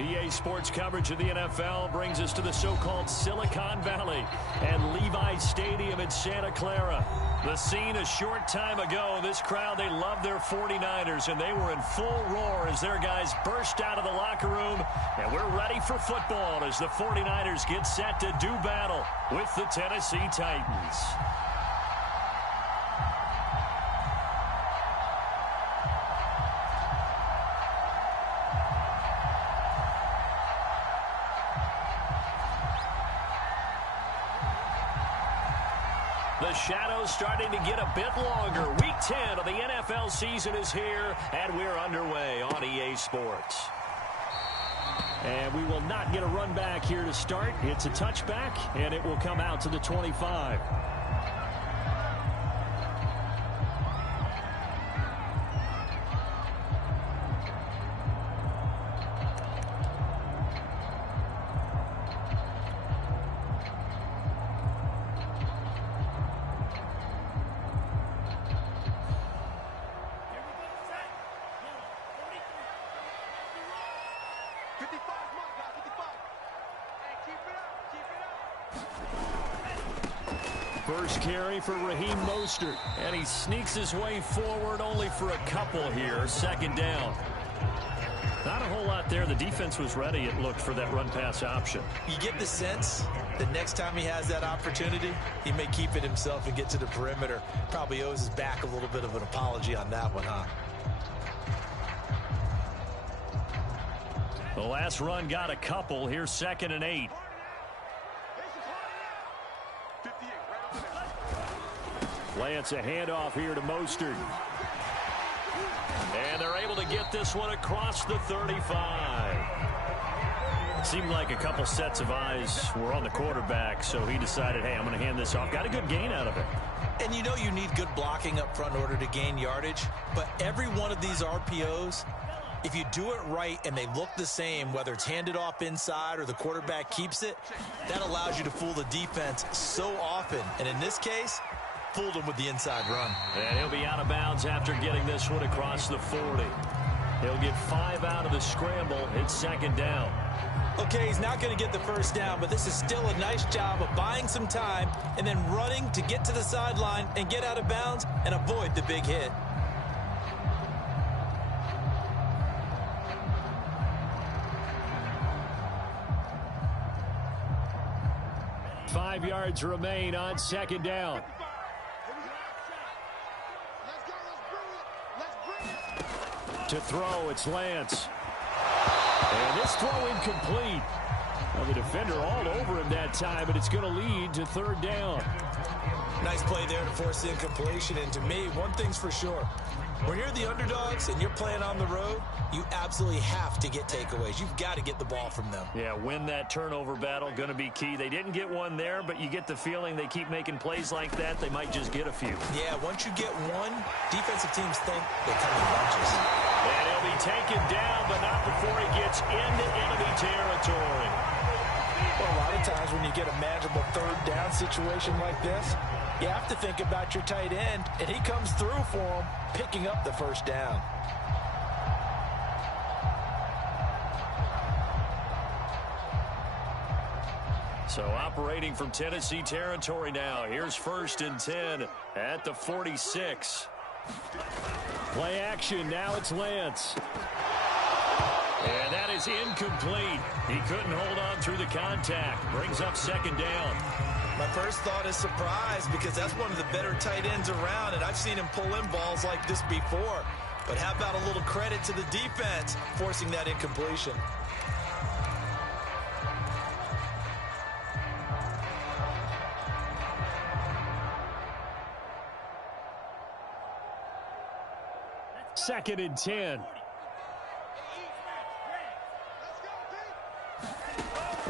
EA Sports coverage of the NFL brings us to the so-called Silicon Valley and Levi Stadium in Santa Clara. The scene a short time ago, this crowd, they love their 49ers, and they were in full roar as their guys burst out of the locker room. And we're ready for football as the 49ers get set to do battle with the Tennessee Titans. The shadow's starting to get a bit longer. Week 10 of the NFL season is here, and we're underway on EA Sports. And we will not get a run back here to start. It's a touchback, and it will come out to the 25. First carry for Raheem Mostert, and he sneaks his way forward only for a couple here. Second down. Not a whole lot there. The defense was ready, it looked, for that run-pass option. You get the sense that next time he has that opportunity, he may keep it himself and get to the perimeter. Probably owes his back a little bit of an apology on that one, huh? The last run got a couple. Here's 2nd and 8. Lance, a handoff here to Mostert. And they're able to get this one across the 35. It seemed like a couple sets of eyes were on the quarterback, so he decided, hey, I'm going to hand this off. Got a good gain out of it. And you know you need good blocking up front in order to gain yardage, but every one of these RPOs, if you do it right and they look the same, whether it's handed off inside or the quarterback keeps it, that allows you to fool the defense so often. And in this case, fooled him with the inside run. And he'll be out of bounds after getting this one across the 40. He'll get 5 out of the scramble. It's 2nd down. Okay, he's not going to get the first down, but this is still a nice job of buying some time and then running to get to the sideline and get out of bounds and avoid the big hit. Five yards remain on 2nd down. To throw, it's Lance. And this throw incomplete. Well, the defender all over him that time, but it's going to lead to 3rd down. Nice play there to force the incompletion. And to me, one thing's for sure. When you're the underdogs and you're playing on the road, you absolutely have to get takeaways. You've got to get the ball from them. Yeah, win that turnover battle, going to be key. They didn't get one there, but you get the feeling they keep making plays like that, they might just get a few. Yeah, once you get one, defensive teams think they come in bunches. And he'll be taken down, but not before he gets into enemy territory. Well, a lot of times when you get a manageable 3rd down situation like this, you have to think about your tight end, and he comes through for him, picking up the 1st down. So operating from Tennessee territory now. Here's 1st and 10 at the 46. Play action. Now it's Lance. And that is incomplete. He couldn't hold on through the contact. Brings up 2nd down. My first thought is surprise because that's one of the better tight ends around, and I've seen him pull in balls like this before. But how about a little credit to the defense forcing that incompletion? Second and 10.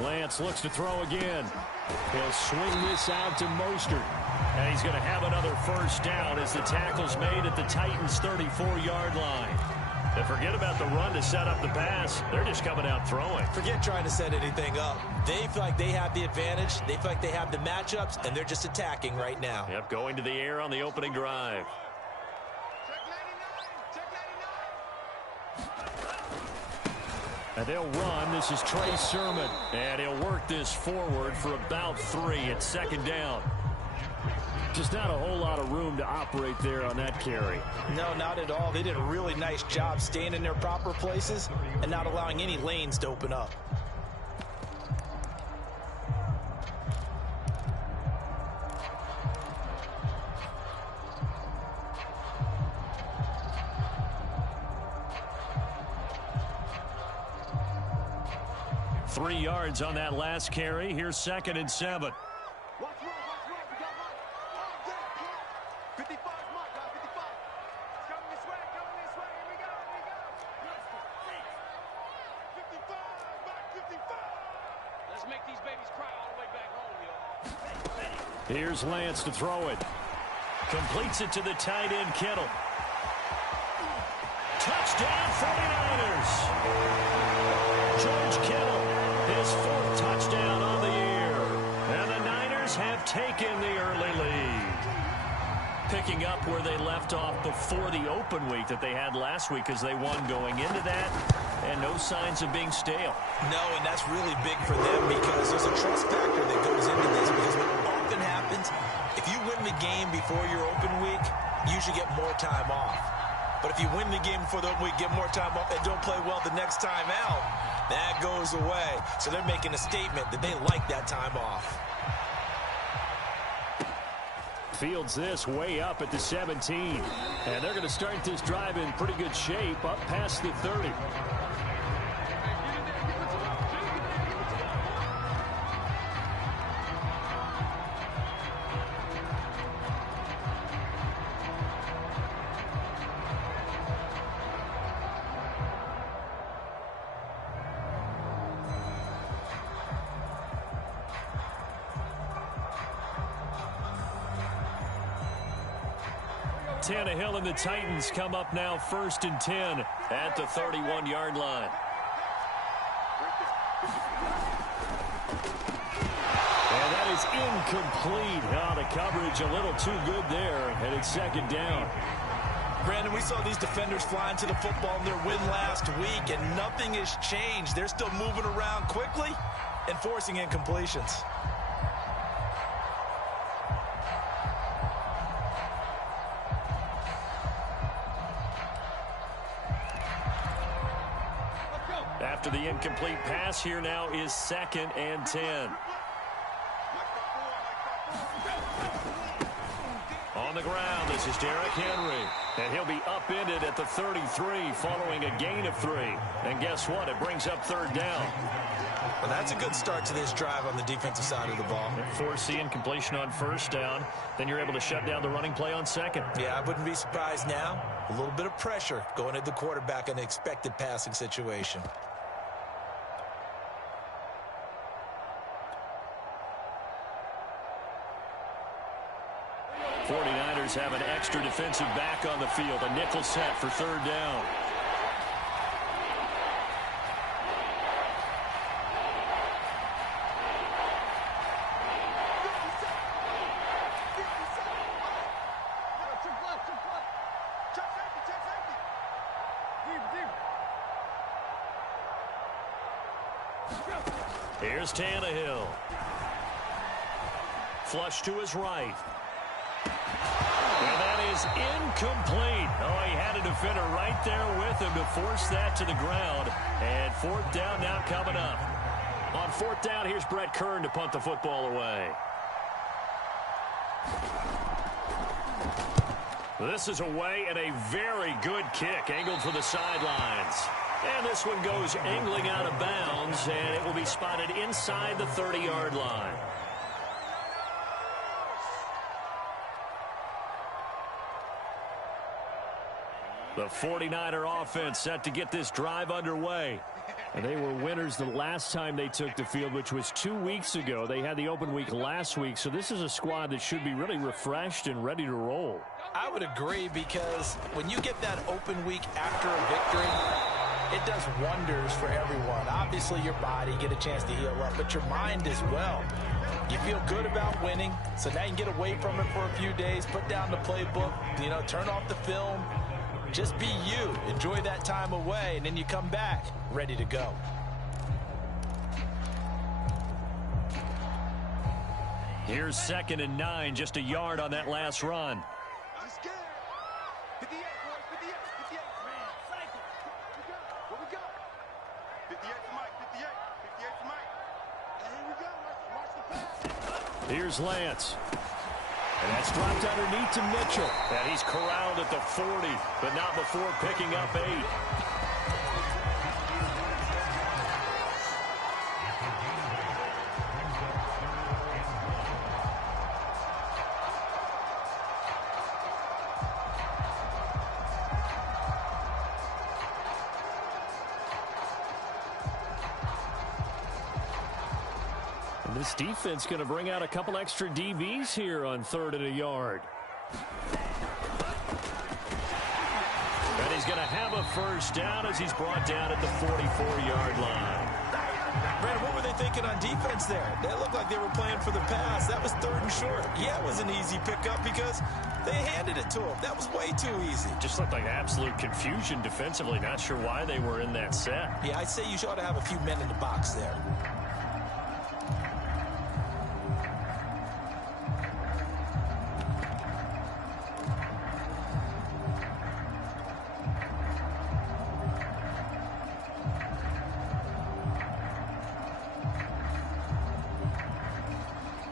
Lance looks to throw again. He'll swing this out to Mostert. And he's going to have another 1st down as the tackle's made at the Titans' 34-yard line. And forget about the run to set up the pass. They're just coming out throwing. Forget trying to set anything up. They feel like they have the advantage. They feel like they have the matchups, and they're just attacking right now. Yep, going to the air on the opening drive. And they'll run. This is Trey Sermon. And he'll work this forward for about 3 at second down. Just not a whole lot of room to operate there on that carry. No, not at all. They did a really nice job staying in their proper places and not allowing any lanes to open up. Three yards on that last carry. Here's 2nd and 7. Here's Lance to throw it. Completes it to the tight end, Kittle. Touchdown, 49ers. George Kittle, his 4th touchdown on the year. And the Niners have taken the early lead. Picking up where they left off before the open week that they had last week as they won going into that. And no signs of being stale. No, and that's really big for them because there's a trust factor that goes into this. Because what often happens, if you win the game before your open week, you usually get more time off. But if you win the game before the open week, get more time off, and don't play well the next time out, that goes away. So they're making a statement that they like that time off. Fields this way up at the 17. And they're going to start this drive in pretty good shape up past the 30. Tannehill and the Titans come up now 1st and 10 at the 31-yard line. And that is incomplete. Oh, the coverage a little too good there, and it's 2nd down. Brandon, we saw these defenders flying to the football in their win last week, and nothing has changed. They're still moving around quickly and forcing incompletions. After the incomplete pass, here now is 2nd and 10. On the ground, this is Derrick Henry. And he'll be upended at the 33 following a gain of 3. And guess what? It brings up 3rd down. Well, that's a good start to this drive on the defensive side of the ball. Force the incompletion on 1st down. Then you're able to shut down the running play on 2nd. Yeah, I wouldn't be surprised now. A little bit of pressure going at the quarterback in an expected passing situation. 49ers have an extra defensive back on the field. A nickel set for 3rd down. Here's Tannehill. Flush to his right. And that is incomplete. Oh, he had a defender right there with him to force that to the ground. And 4th down now coming up. On 4th down, here's Brett Kern to punt the football away. This is away and a very good kick angled for the sidelines. And this one goes angling out of bounds, and it will be spotted inside the 30-yard line. The 49er offense set to get this drive underway. And they were winners the last time they took the field, which was 2 weeks ago. They had the open week last week, so this is a squad that should be really refreshed and ready to roll. I would agree, because when you get that open week after a victory, it does wonders for everyone. Obviously, your body, get a chance to heal up, but your mind as well. You feel good about winning, so now you can get away from it for a few days, put down the playbook, turn off the film. Just be you. Enjoy that time away, and then you come back. ready to go. Here's 2nd and 9, just a yard on that last run. Here's Lance. And that's dropped underneath to Mitchell. And he's corralled at the 40, but not before picking up 8. This defense going to bring out a couple extra DBs here on 3rd and a yard. And he's going to have a first down as he's brought down at the 44-yard line. Brandon, what were they thinking on defense there? They looked like they were playing for the pass. That was 3rd and short. Yeah, it was an easy pickup because they handed it to him. That was way too easy. Just looked like absolute confusion defensively. Not sure why they were in that set. Yeah, I'd say you ought to have a few men in the box there.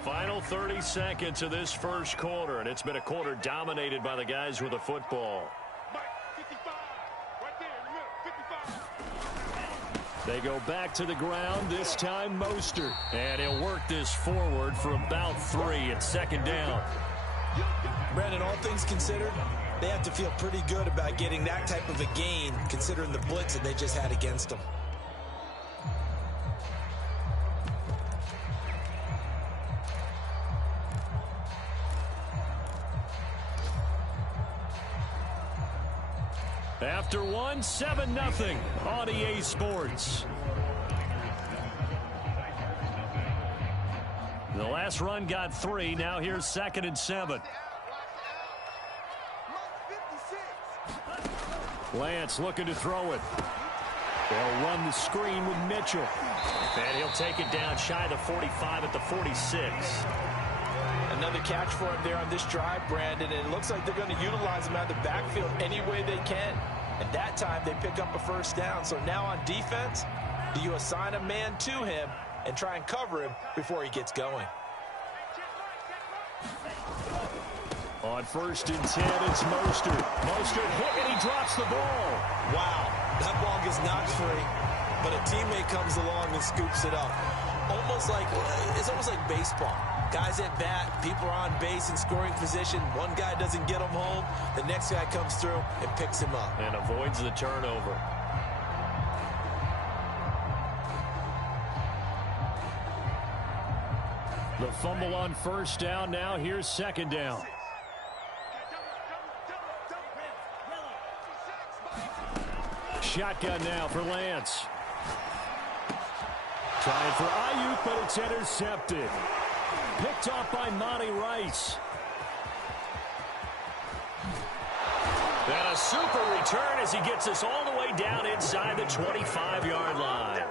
Final 30 seconds of this first quarter, and it's been a quarter dominated by the guys with the football. They go back to the ground, this time Mostert. And he'll work this forward for about 3 at 2nd down. Brandon, all things considered, they have to feel pretty good about getting that type of a gain, considering the blitz that they just had against them. After one, 7-0 on EA Sports. The last run got 3. Now here's 2nd and 7. Lance looking to throw it. They'll run the screen with Mitchell. And he'll take it down shy of the 45 at the 46. Another catch for him there on this drive, Brandon, and it looks like they're going to utilize him out of the backfield any way they can. At that time, they pick up a first down. So now on defense, do you assign a man to him and try and cover him before he gets going? On 1st and 10, it's Mostert. Mostert hit, and he drops the ball. Wow, that ball gets knocked free, but a teammate comes along and scoops it up. It's almost like baseball. Guys at bat, people are on base in scoring position. One guy doesn't get him home. The next guy comes through and picks him up. And avoids the turnover. The fumble on 1st down. Now here's 2nd down. Shotgun now for Lance. Trying for Ayuk, but it's intercepted. Picked off by Monty Rice. And a super return as he gets us all the way down inside the 25-yard line.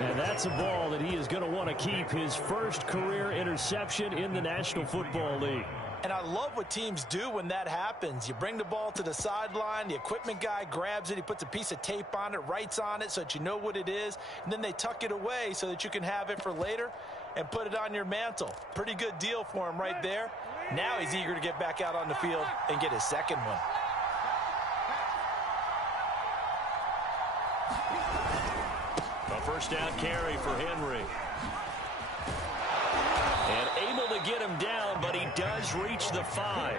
And that's a ball that he is going to want to keep, his first career interception in the National Football League. And I love what teams do when that happens. You bring the ball to the sideline, the equipment guy grabs it, he puts a piece of tape on it, writes on it so that you know what it is, and then they tuck it away so that you can have it for later and put it on your mantle. Pretty good deal for him right there. Now he's eager to get back out on the field and get his second one. A first down carry for Henry. And able to get him down, but he does reach the 5.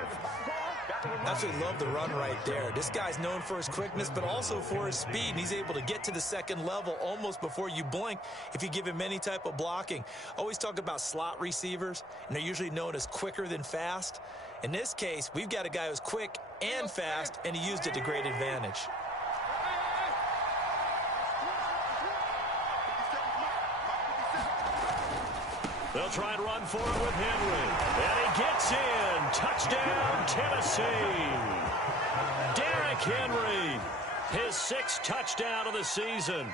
Absolutely love the run right there. This guy's known for his quickness, but also for his speed. And he's able to get to the second level almost before you blink if you give him any type of blocking. Always talk about slot receivers, and they're usually known as quicker than fast. In this case, we've got a guy who's quick and fast, and he used it to great advantage. They'll try and run for it with Henry. And he gets in. Touchdown, Tennessee. Derrick Henry. His 6th touchdown of the season.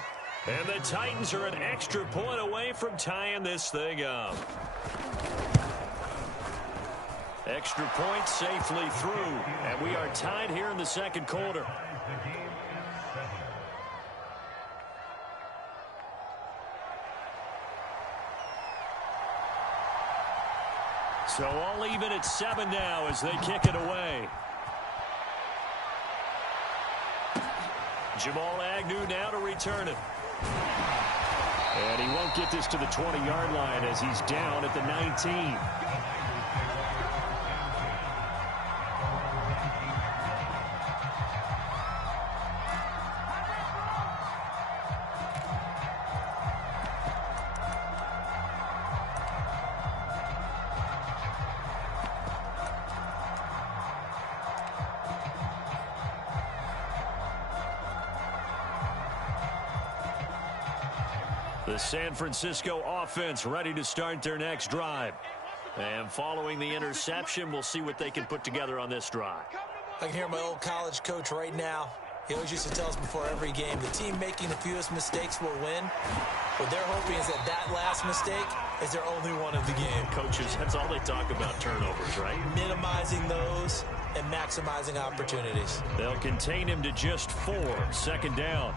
And the Titans are an extra point away from tying this thing up. Extra point safely through. And we are tied here in the second quarter. So all even at 7 now as they kick it away. Jamal Agnew now to return it. And he won't get this to the 20-yard line as he's down at the 19. The San Francisco offense ready to start their next drive. And following the interception, we'll see what they can put together on this drive. I can hear my old college coach right now. He always used to tell us before every game, the team making the fewest mistakes will win. What they're hoping is that last mistake is their only one of the game. Coaches, that's all they talk about, turnovers, right? Minimizing those and maximizing opportunities. They'll contain him to just 4. Second down.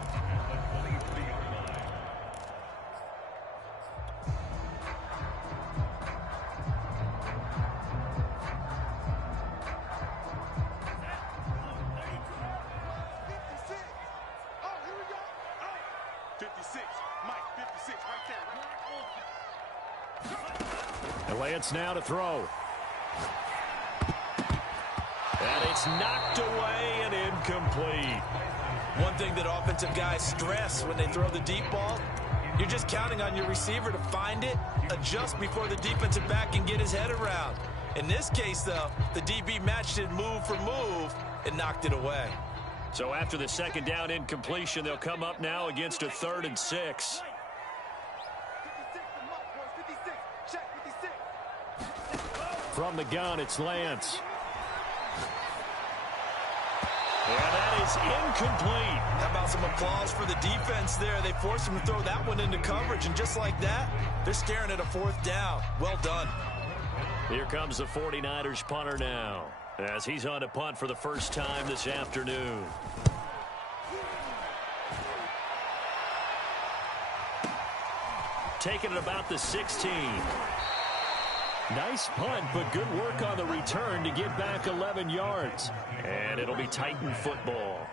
Lance now to throw. And it's knocked away and incomplete. One thing that offensive guys stress when they throw the deep ball, you're just counting on your receiver to find it, adjust before the defensive back can get his head around. In this case, though, the DB matched it move for move and knocked it away. So after the second down incompletion, they'll come up now against a 3rd and 6. From the gun, it's Lance. And that is incomplete. How about some applause for the defense there? They forced him to throw that one into coverage, and just like that, they're staring at a 4th down. Well done. Here comes the 49ers punter now, as he's on to punt for the first time this afternoon. Taking it about the 16. Nice punt, but good work on the return to get back 11 yards. And it'll be Titan football.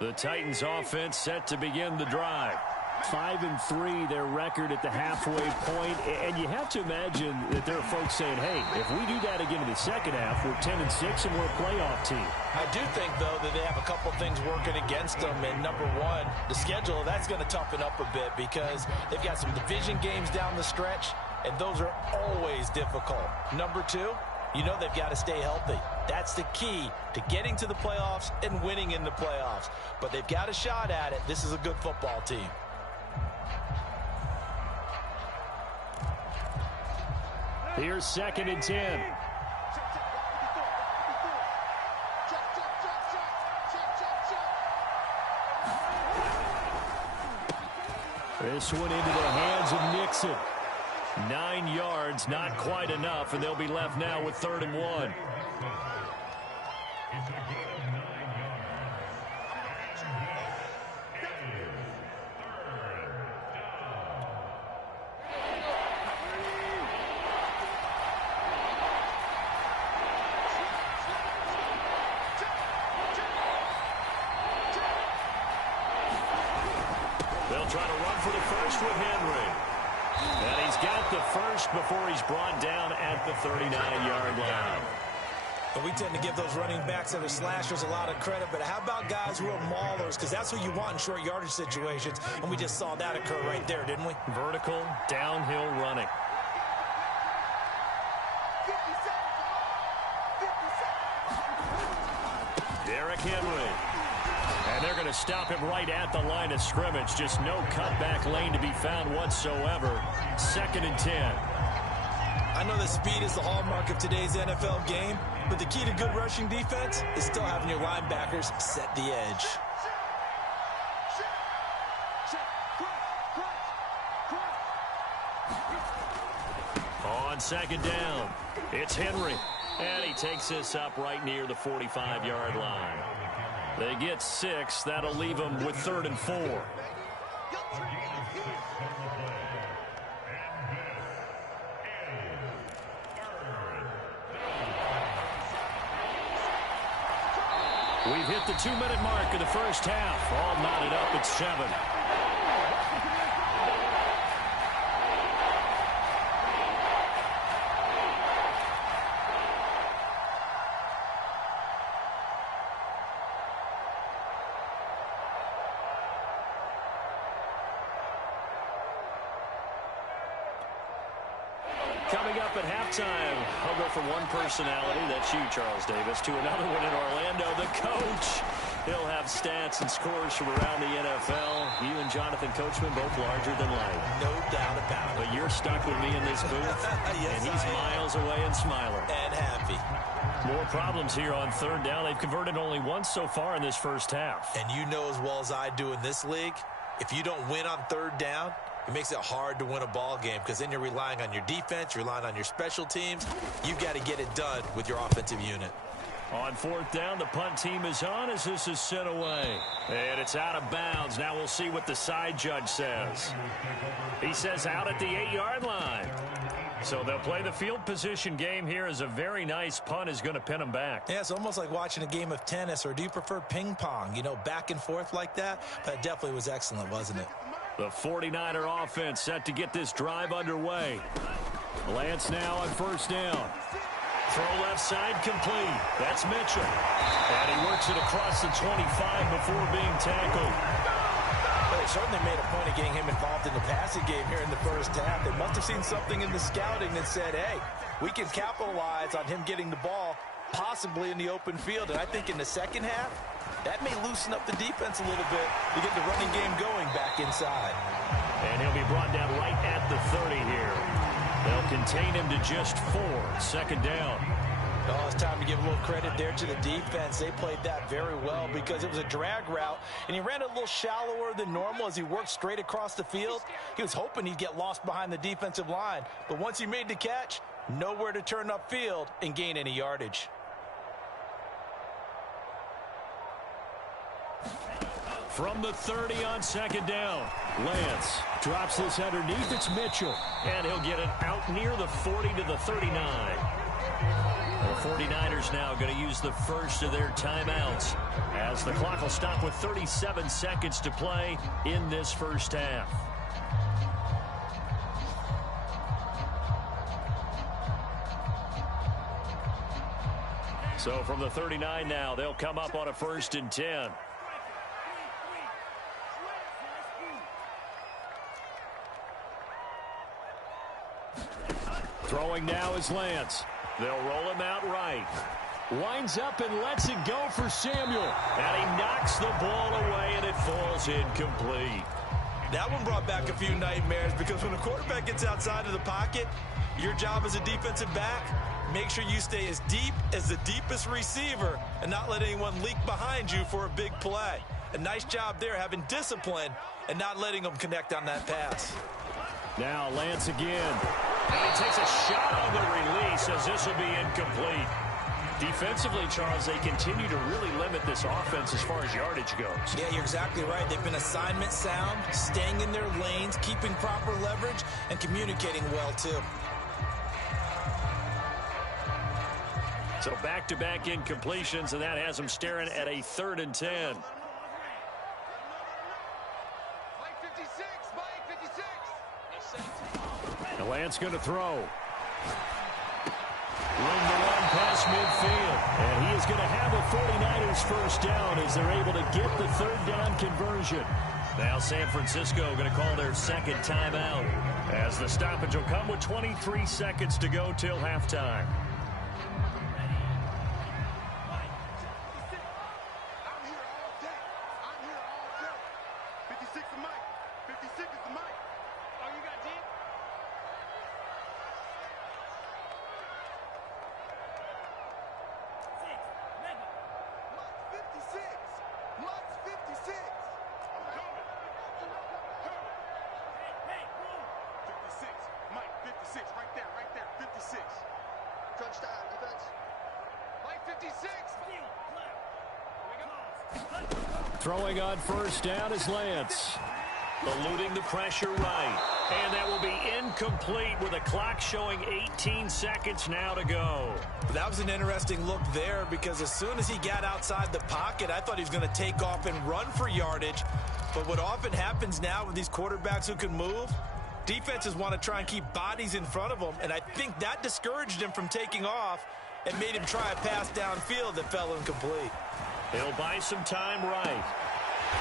The Titans offense set to begin the drive. 5-3, their record at the halfway point. And you have to imagine that there are folks saying, hey, if we do that again in the second half, we're 10-6 and we're a playoff team. I do think, though, that they have a couple things working against them. And number one, the schedule, that's going to toughen up a bit because they've got some division games down the stretch, and those are always difficult. Number two, you know they've got to stay healthy. That's the key to getting to the playoffs and winning in the playoffs. But they've got a shot at it. This is a good football team. Here's 2nd and 10. This one into the hands of Nixon. 9 yards, not quite enough, and they'll be left now with 3rd and 1. They'll try to run for the first with Henry. And he's got the first before he's brought down at the 39-yard line. But we tend to give those running backs that are slashers a lot of credit. But how about guys who are maulers? Because that's who you want in short yardage situations. And we just saw that occur right there, didn't we? Vertical, downhill running. Derrick Henry. going to stop him right at the line of scrimmage. Just no cutback lane to be found whatsoever. 2nd and 10. I know that speed is the hallmark of today's NFL game, but the key to good rushing defense is still having your linebackers set the edge. On 2nd down, it's Henry. And he takes this up right near the 45-yard line. They get 6. That'll leave them with 3rd and 4. We've hit the 2-minute mark of the first half. All knotted up at 7. Coming up at halftime, I'll go from one personality, that's you, Charles Davis, to another one in Orlando, the coach. He'll have stats and scores from around the NFL. You and Jonathan Coachman both larger than life. No doubt about it. But you're stuck with me in this booth, yes, and he's miles away and smiling. And happy. More problems here on 3rd down. They've converted only once so far in this first half. And you know as well as I do in this league, if you don't win on 3rd down, it makes it hard to win a ball game because then you're relying on your defense, you're relying on your special teams. You've got to get it done with your offensive unit. On 4th down, the punt team is on as this is sent away. And it's out of bounds. Now we'll see what the side judge says. He says out at the 8-yard line. So they'll play the field position game here as a very nice punt is going to pin them back. Yeah, it's almost like watching a game of tennis, or do you prefer ping pong? You know, back and forth like that? But it definitely was excellent, wasn't it? The 49er offense set to get this drive underway. Lance now on 1st down. Throw left side complete. That's Mitchell. And he works it across the 25 before being tackled. Well, they certainly made a point of getting him involved in the passing game here in the first half. They must have seen something in the scouting that said, hey, we can capitalize on him getting the ball possibly in the open field. And I think in the second half, that may loosen up the defense a little bit to get the running game going back inside. And he'll be brought down right at the 30 here. They'll contain him to just 4. 2nd down. Oh, it's time to give a little credit there to the defense. They played that very well because it was a drag route, and he ran a little shallower than normal as he worked straight across the field. He was hoping he'd get lost behind the defensive line, but once he made the catch, nowhere to turn upfield and gain any yardage. From the 30 on 2nd down, Lance drops this underneath. It's Mitchell, and he'll get it out near the 40 to the 39. The 49ers now going to use the first of their timeouts as the clock will stop with 37 seconds to play in this first half. So from the 39 now, they'll come up on a 1st and 10. Throwing now is Lance. They'll roll him out right. Winds up and lets it go for Samuel. And he knocks the ball away, and it falls incomplete. That one brought back a few nightmares because when a quarterback gets outside of the pocket, your job as a defensive back, make sure you stay as deep as the deepest receiver and not let anyone leak behind you for a big play. A nice job there having discipline and not letting them connect on that pass. Now Lance again. And he takes a shot on the release as this will be incomplete. Defensively, Charles, they continue to really limit this offense as far as yardage goes. Yeah, you're exactly right. They've been assignment sound, staying in their lanes, keeping proper leverage, and communicating well, too. So back-to-back incompletions, and that has them staring at a 3rd and 10. And Lance going to throw. Room to run past midfield. And he is going to have a 49ers first down as they're able to get the 3rd down conversion. Now San Francisco going to call their 2nd timeout as the stoppage will come with 23 seconds to go till halftime. 56, right there, 56. Crunch time, defense. Mike 56. Throwing on first down is Lance. Eluding the pressure right. And that will be incomplete with a clock showing 18 seconds now to go. That was an interesting look there because as soon as he got outside the pocket, I thought he was going to take off and run for yardage. But what often happens now with these quarterbacks who can move, defenses want to try and keep bodies in front of them, and I think that discouraged him from taking off and made him try a pass downfield that fell incomplete. He'll buy some time right.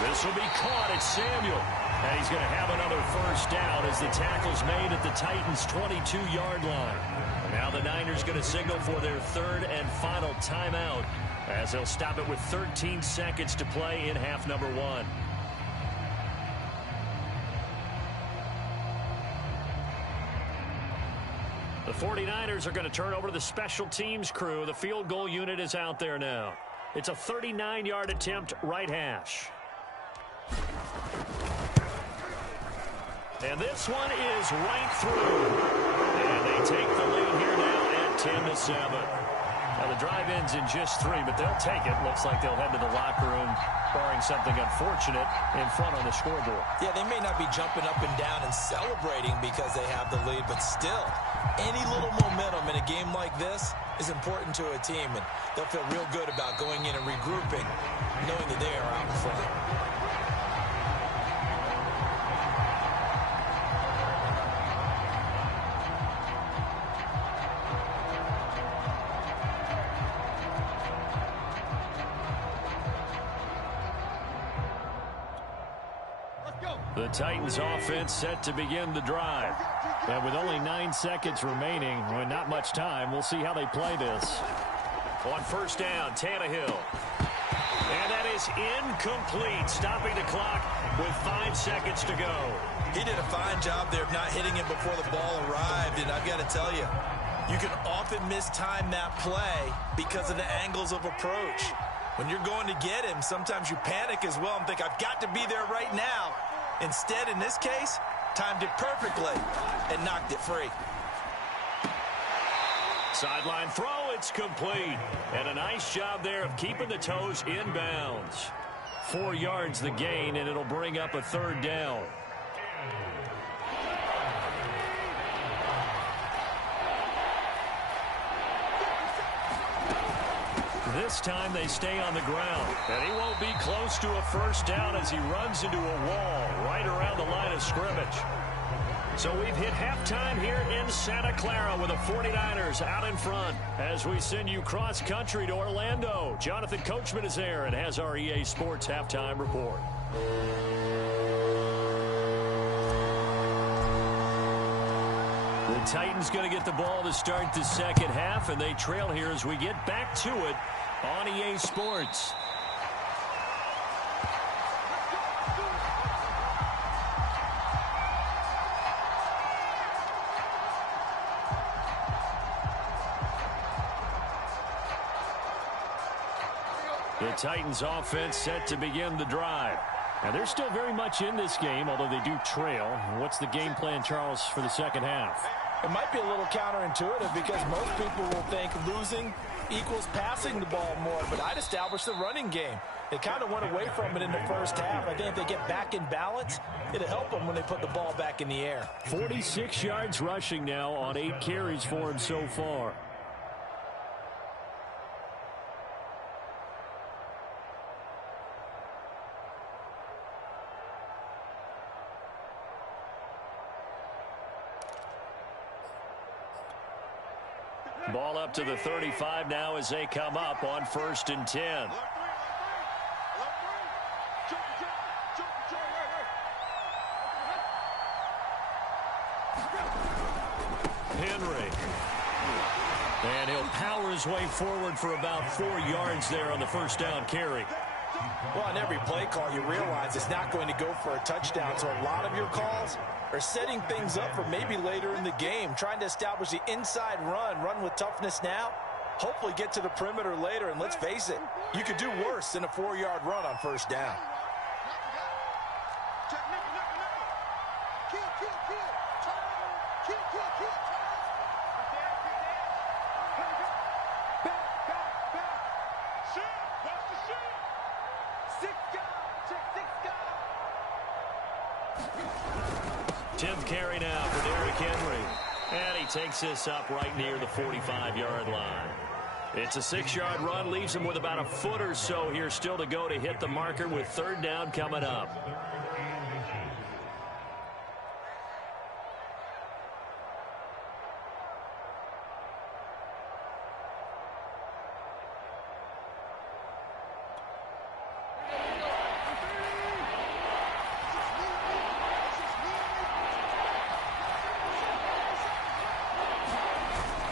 This will be caught at Samuel. And he's going to have another first down as the tackle's made at the Titans' 22-yard line. Now the Niners going to signal for their third and final timeout as they'll stop it with 13 seconds to play in half number 1. The 49ers are going to turn over to the special teams crew. The field goal unit is out there now. It's a 39-yard attempt, right hash. And this one is right through. And they take the lead here now at 10-7. Now the drive ends in just 3, but they'll take it. Looks like they'll head to the locker room, barring something unfortunate in front on the scoreboard. Yeah, they may not be jumping up and down and celebrating because they have the lead, but still, any little momentum in a game like this is important to a team, and they'll feel real good about going in and regrouping, knowing that they are out in front. The Titans offense set to begin the drive. And with only 9 seconds remaining, with not much time, we'll see how they play this. On first down, Tannehill. And that is incomplete, stopping the clock with 5 seconds to go. He did a fine job there of not hitting him before the ball arrived, and I've got to tell you, you can often mistime that play because of the angles of approach. When you're going to get him, sometimes you panic as well and think, I've got to be there right now. Instead, in this case, timed it perfectly and knocked it free. Sideline throw, it's complete. And a nice job there of keeping the toes in bounds. 4 yards the gain, and it'll bring up a third down. This time they stay on the ground, and he won't be close to a first down as he runs into a wall right around the line of scrimmage. So we've hit halftime here in Santa Clara with the 49ers out in front as we send you cross-country to Orlando. Jonathan Coachman is there and has our EA Sports halftime report. The Titans going to get the ball to start the second half, and they trail here as we get back to it on EA Sports. The Titans offense set to begin the drive. Now they're still very much in this game, although they do trail. What's the game plan, Charles, for the second half? It might be a little counterintuitive because most people will think losing equals passing the ball more, but I'd establish the running game. They kind of went away from it in the first half. I think if they get back in balance, it'll help them when they put the ball back in the air. 46 yards rushing now on 8 carries for him so far. Ball up to the 35 now as they come up on 1st and 10. Henry. And he'll power his way forward for about 4 yards there on the first down carry. Well, on every play call, you realize it's not going to go for a touchdown, so a lot of your calls are setting things up for maybe later in the game, trying to establish the inside run with toughness now, hopefully get to the perimeter later, and let's face it, you could do worse than a 4-yard run on first down. Tenth carry now for Derrick Henry. And he takes this up right near the 45-yard line. It's a 6-yard run, leaves him with about a foot or so here still to go to hit the marker with third down coming up.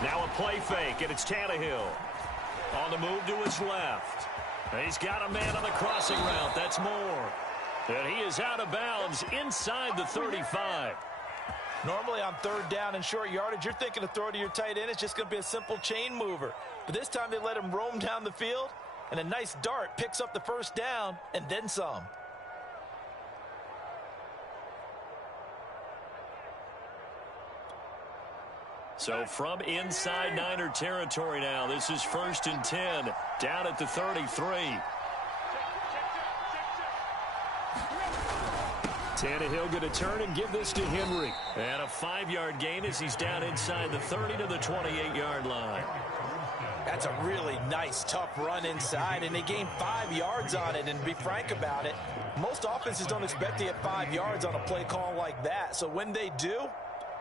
Now a play fake, and it's Tannehill. On the move to his left. He's got a man on the crossing route. That's Moore. And he is out of bounds inside the 35. Normally on third down and short yardage, you're thinking to throw to your tight end. It's just going to be a simple chain mover. But this time they let him roam down the field, and a nice dart picks up the first down and then some. So from inside Niner territory now, this is 1st and 10, down at the 33. Tannehill going to turn and give this to Henry. And a 5-yard gain as he's down inside the 30 to the 28-yard line. That's a really nice, tough run inside, and they gained 5 yards on it. And to be frank about it, most offenses don't expect to get 5 yards on a play call like that. So when they do,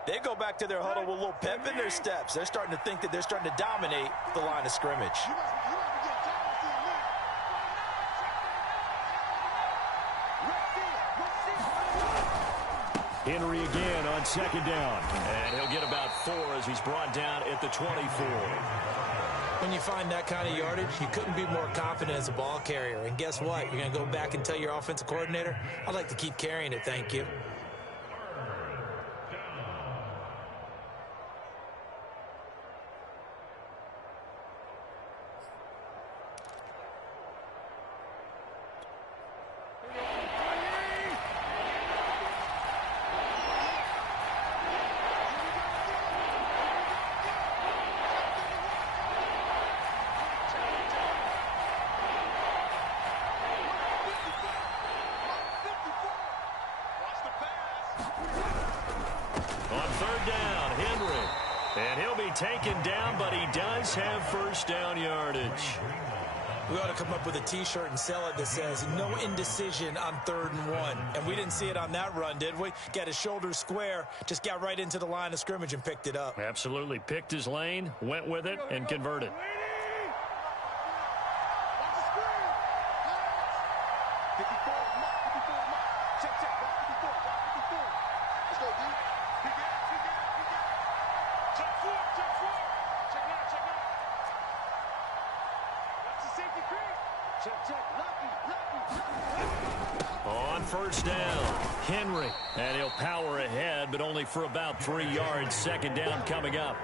they go back to their huddle with a little pep in their steps. They're starting to think that they're starting to dominate the line of scrimmage. Henry again on 2nd down. And he'll get about 4 as he's brought down at the 24. When you find that kind of yardage, you couldn't be more confident as a ball carrier. And guess what? You're going to go back and tell your offensive coordinator, I'd like to keep carrying it, thank you. On 3rd down, Henry. And he'll be taken down, but he does have first down yardage. We ought to come up with a T-shirt and sell it that says, no indecision on 3rd and 1. And we didn't see it on that run, did we? Got his shoulders square, just got right into the line of scrimmage and picked it up. Absolutely. Picked his lane, went with it, and converted. On 1st down, Henry. And he'll power ahead, but only for about 3 yards. 2nd down coming up.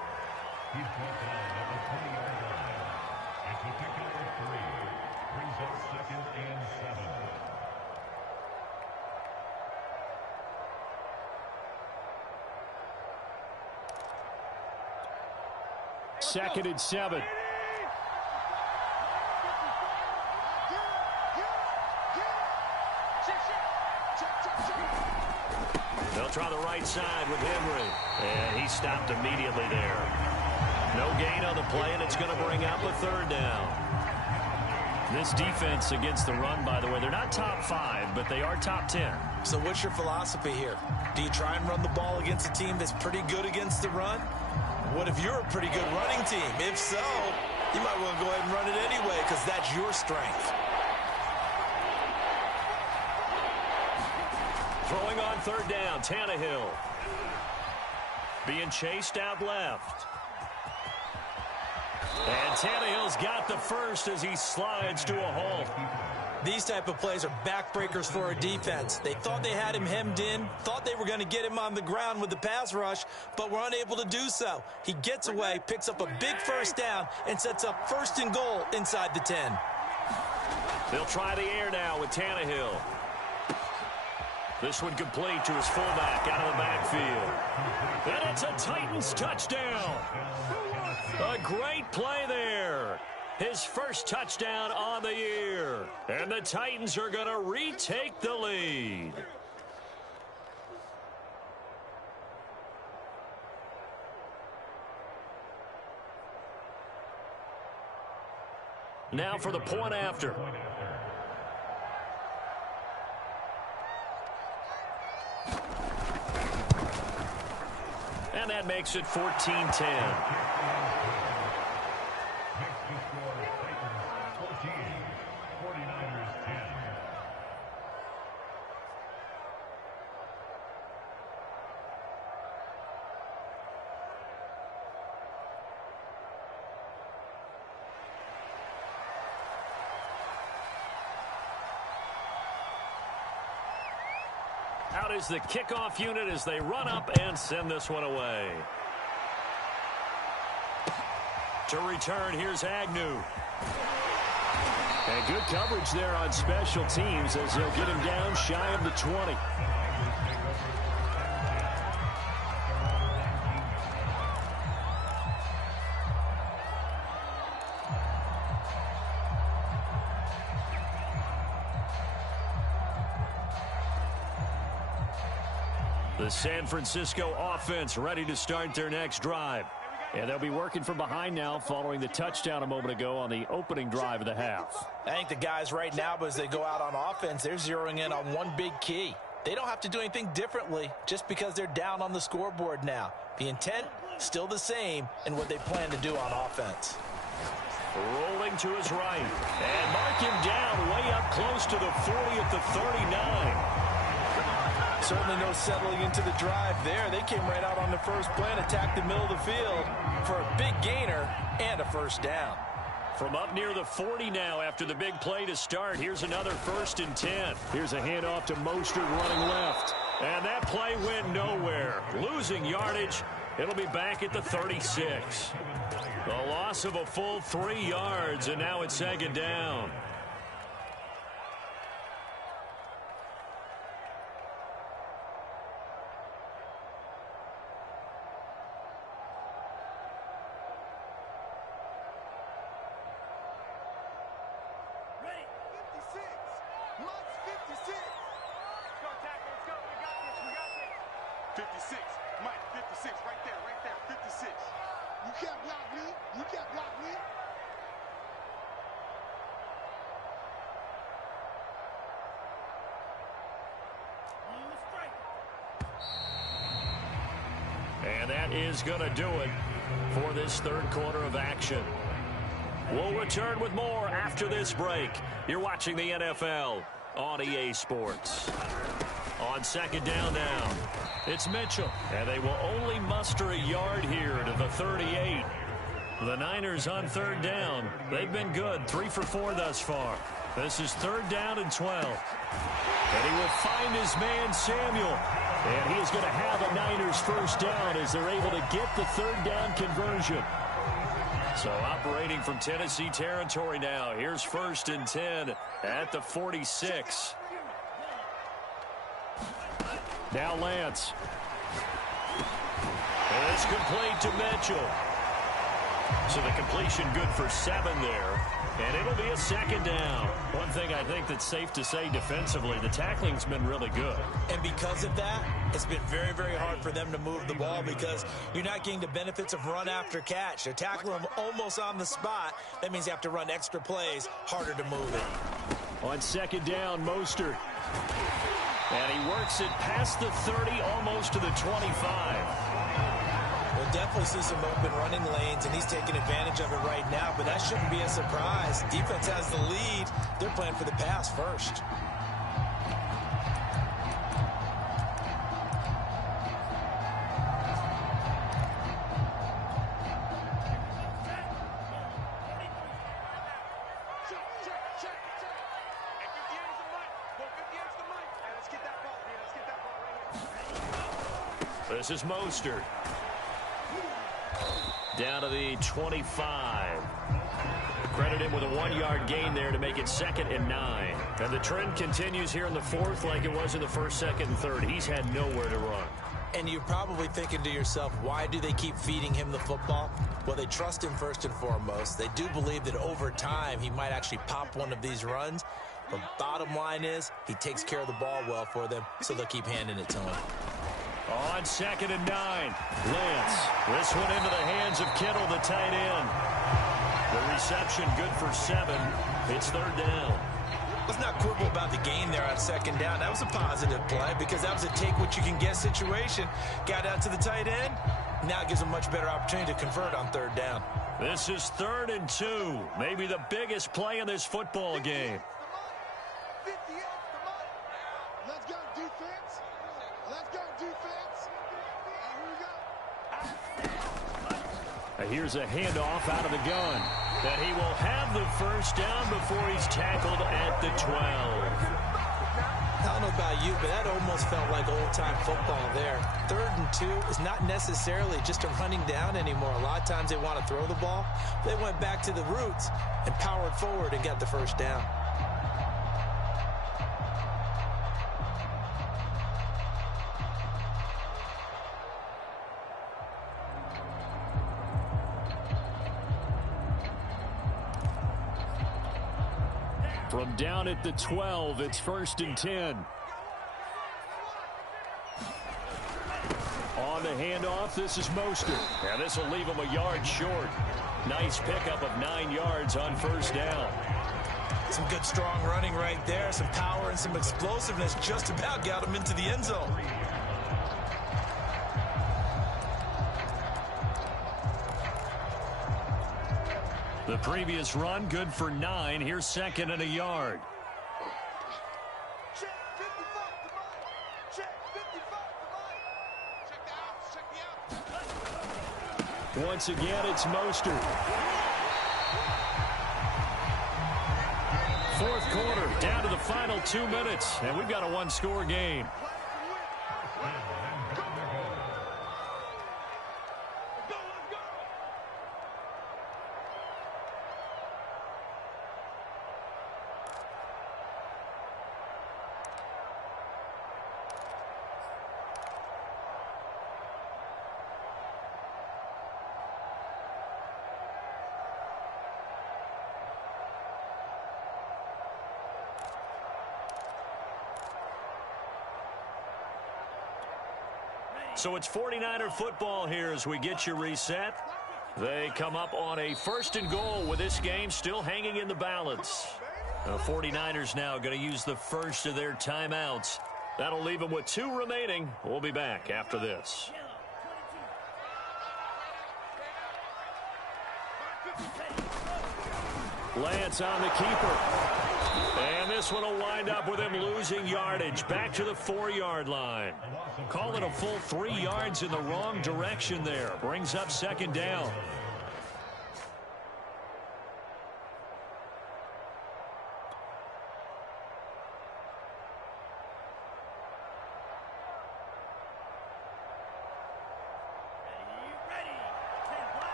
Second and 7. They'll try the right side with Henry. And he stopped immediately there. No gain on the play, and it's going to bring up a 3rd down. This defense against the run, by the way, they're not top 5, but they are top 10. So what's your philosophy here? Do you try and run the ball against a team that's pretty good against the run? What if you're a pretty good running team? If so, you might want to go ahead and run it anyway because that's your strength. Throwing on 3rd down, Tannehill. Being chased out left. And Tannehill's got the first as he slides to a halt. These type of plays are backbreakers for a defense. They thought they had him hemmed in, thought they were going to get him on the ground with the pass rush, but were unable to do so. He gets away, picks up a big first down, and sets up 1st and goal inside the 10. They'll try the air now with Tannehill. This one complete to his fullback out of the backfield. And it's a Titans touchdown. A great play there. his first touchdown on the year. And the Titans are going to retake the lead. Now for the point after. And that makes it 14-10. Out is the kickoff unit as they run up and send this one away. To return, here's Agnew. And good coverage there on special teams as they'll get him down shy of the 20. The San Francisco offense ready to start their next drive. And they'll be working from behind now following the touchdown a moment ago on the opening drive of the half. I think the guys right now, as they go out on offense, they're zeroing in on one big key. They don't have to do anything differently just because they're down on the scoreboard now. The intent, still the same in what they plan to do on offense. Rolling to his right. And mark him down way up close to the 40 at the 39. Certainly no settling into the drive there. They came right out on the first play and attacked the middle of the field for a big gainer and a first down. From up near the 40 now after the big play to start, here's another 1st and 10. Here's a handoff to Mostert running left. And that play went nowhere. Losing yardage. It'll be back at the 36. The loss of a full 3 yards, and now it's 2nd down. And that is going to do it for this 3rd quarter of action. We'll return with more after this break. You're watching the NFL on EA Sports. On 2nd down now, it's Mitchell. And they will only muster a yard here to the 38. The Niners on 3rd down. They've been good, 3 for 4 thus far. This is 3rd down and 12. And he will find his man Samuel. And he is going to have a Niners 1st down as they're able to get the 3rd down conversion. So operating from Tennessee territory now. Here's 1st and 10 at the 46. Now Lance. And it's complete to Mitchell. So the completion good for 7 there. And it'll be a 2nd down. One thing I think that's safe to say defensively, the tackling's been really good. And because of that, it's been very, very hard for them to move the ball because you're not getting the benefits of run after catch. They're tackling them almost on the spot. That means you have to run extra plays, harder to move it. On 2nd down, Mostert. And he works it past the 30, almost to the 25. We'll definitely see some open running lanes, and he's taking advantage of it right now, but that shouldn't be a surprise. Defense has the lead. They're playing for the pass first. This is Mostert. Down to the 25. Credit him with a 1-yard gain there to make it 2nd and 9. And the trend continues here in the 4th like it was in the 1st, 2nd, and 3rd. He's had nowhere to run. And you're probably thinking to yourself, why do they keep feeding him the football? Well, they trust him first and foremost. They do believe that over time he might actually pop one of these runs. But bottom line is, he takes care of the ball well for them, so they'll keep handing it to him. On 2nd and 9, Lance. This one into the hands of Kittle, the tight end. The reception good for 7. It's 3rd down. Let's not quibble about the gain there on 2nd down. That was a positive play because that was a take-what-you-can-get situation. Got out to the tight end. Now it gives a much better opportunity to convert on 3rd down. This is 3rd and 2. Maybe the biggest play in this football game. 58, let's go defense. Let's go defense. And here we go. Here's a handoff out of the gun. That he will have the first down before he's tackled at the 12. I don't know about you, but that almost felt like old-time football there. 3rd and 2 is not necessarily just a running down anymore. A lot of times they want to throw the ball. They went back to the roots and powered forward and got the first down. From down at the 12, it's 1st and 10. On the handoff, this is Mostert. And this will leave him a yard short. Nice pickup of 9 yards on 1st down. Some good, strong running right there. Some power and some explosiveness just about got him into the end zone. The previous run, good for 9. Here's 2nd and a yard. Check 55 to mine. Check 55 to mine. Check the out. Once again, it's Mostert. 4th quarter, down to the final 2 minutes, and we've got a 1-score game. So it's 49er football here as we get you reset. They come up on a 1st and goal with this game still hanging in the balance. The 49ers now going to use the first of their timeouts. That'll leave them with 2 remaining. We'll be back after this. Lance on the keeper. And this one will wind up with him losing yardage. Back to the 4-yard line. Call it a full 3 yards in the wrong direction there. Brings up 2nd down.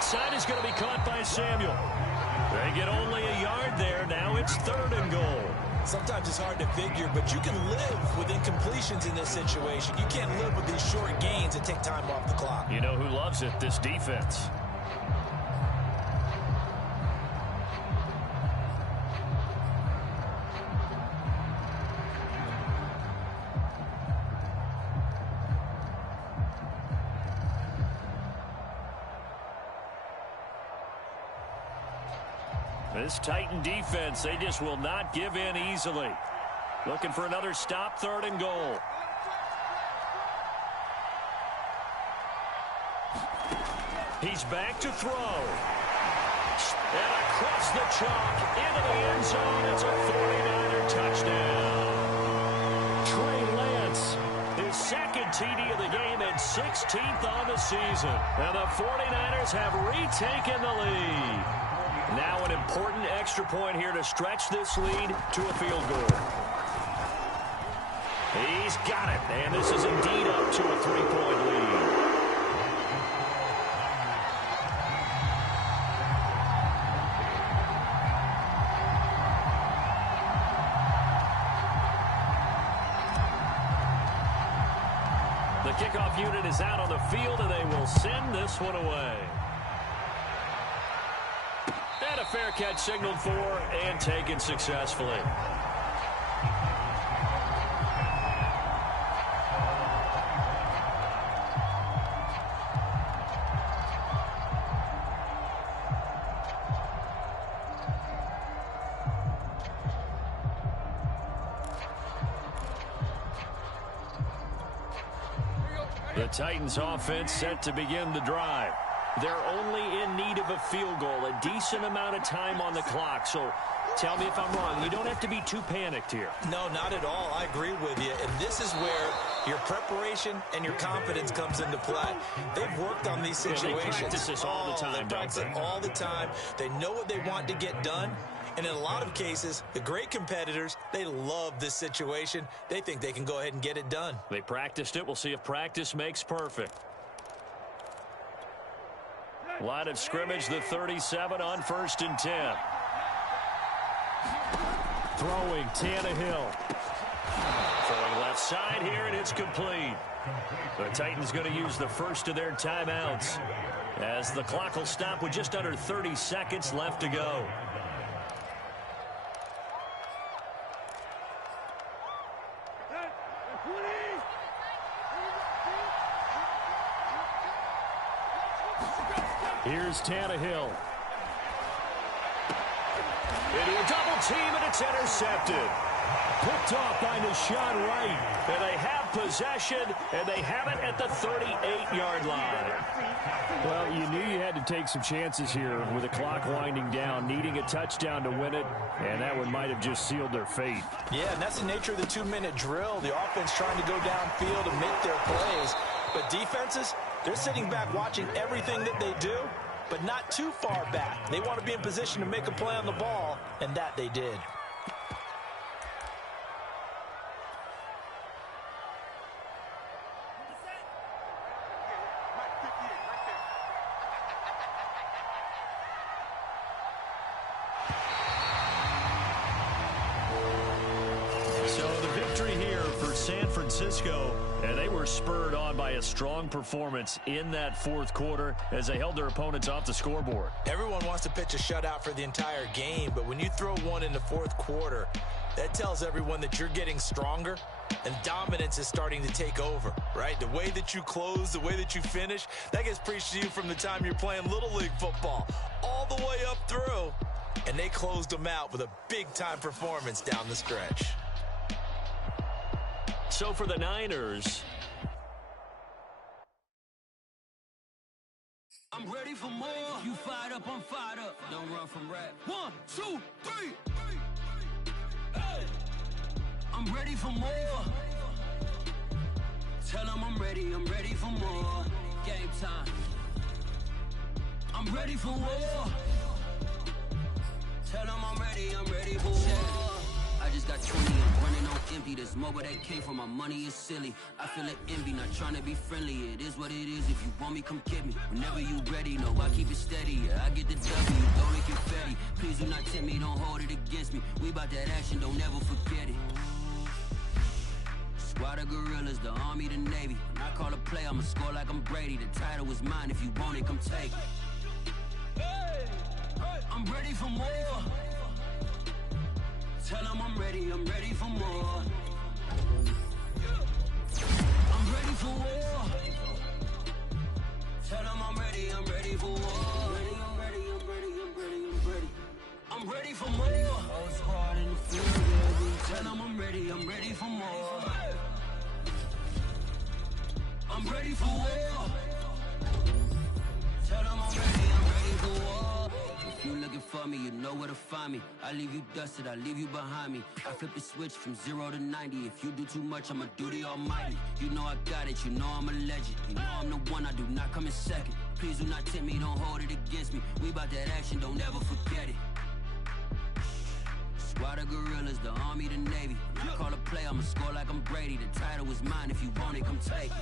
Side is going to be caught by Samuel. They get only a yard there. Now it's 3rd and goal. Sometimes it's hard to figure, but you can live with incompletions in this situation. You can't live with these short gains and take time off the clock. You know who loves it? This defense. This Titan defense, they just will not give in easily. Looking for another stop, 3rd and goal. He's back to throw. And across the chalk, into the end zone. It's a 49er touchdown. Trey Lance, his 2nd TD of the game and 16th on the season. And the 49ers have retaken the lead. Now an important extra point here to stretch this lead to a field goal. He's got it, and this is indeed up to a 3-point lead. The kickoff unit is out on the field, and they will send this one away. And a fair catch signaled for and taken successfully. The Titans offense set to begin the drive. They're only in need of a field goal, a decent amount of time on the clock. So tell me if I'm wrong. You don't have to be too panicked here. No, not at all. I agree with you. And this is where your preparation and your confidence comes into play. They've worked on these situations. They practice this all the time. They practice it all the time. They know what they want to get done. And in a lot of cases, the great competitors, they love this situation. They think they can go ahead and get it done. They practiced it. We'll see if practice makes perfect. Line of scrimmage, the 37 on 1st and 10. Throwing Tannehill. Throwing left side here, and it's complete. The Titans going to use the first of their timeouts as the clock will stop with just under 30 seconds left to go. Here's Tannehill. Into a double team, and it's intercepted. Picked off by Deshaun Wright. And they have possession, and they have it at the 38-yard line. Well, you knew you had to take some chances here with the clock winding down, needing a touchdown to win it, and that one might have just sealed their fate. Yeah, and that's the nature of the 2-minute drill. The offense trying to go downfield and make their plays. But defenses, they're sitting back watching everything that they do, but not too far back. They want to be in position to make a play on the ball, and that they did. So the victory here for San Francisco, and they were spurred on by a strong performance in that fourth quarter as they held their opponents off the scoreboard. Everyone wants to pitch a shutout for the entire game, but when you throw one in the fourth quarter, that tells everyone that you're getting stronger and dominance is starting to take over, right? The way that you close, the way that you finish, that gets preached to you from the time you're playing Little League football all the way up through, and they closed them out with a big-time performance down the stretch. So for the Niners, I'm ready for more. You fired up, I'm fired up. Don't run from rap. 1, 2, 3. Hey. I'm ready for more. Tell them I'm ready for more. Game time. I'm ready for war. Tell them I'm ready for war. I just got 20, I'm running on empty. This mobile that came from my money is silly. I feel it envy, not trying to be friendly. It is what it is, if you want me, come get me. Whenever you ready, no, I keep it steady. Yeah, I get the W, throw it confetti. Please do not tempt me, don't hold it against me. We about that action, don't ever forget it. Squad of gorillas, the army, the navy. When I call a play, I'ma score like I'm Brady. The title is mine, if you want it, come take it. Hey, I'm ready for more. Tell them I'm ready for more. I'm ready for war. Tell them I'm ready for war. I'm ready for more. Whole squad in the field, yeah. Tell them I'm ready for more. I'm ready for war. Tell them I'm ready for war. If you looking for me, you know where to find me. I leave you dusted, I leave you behind me. I flip the switch from 0 to 90. If you do too much, I'ma do the almighty. You know I got it, you know I'm a legend. You know I'm the one, I do not come in second. Please do not tempt me, don't hold it against me. We about that action, don't ever forget it. Squad of gorillas, the army, the navy. When I call a play, I'ma score like I'm Brady. The title is mine, if you want it, come take it.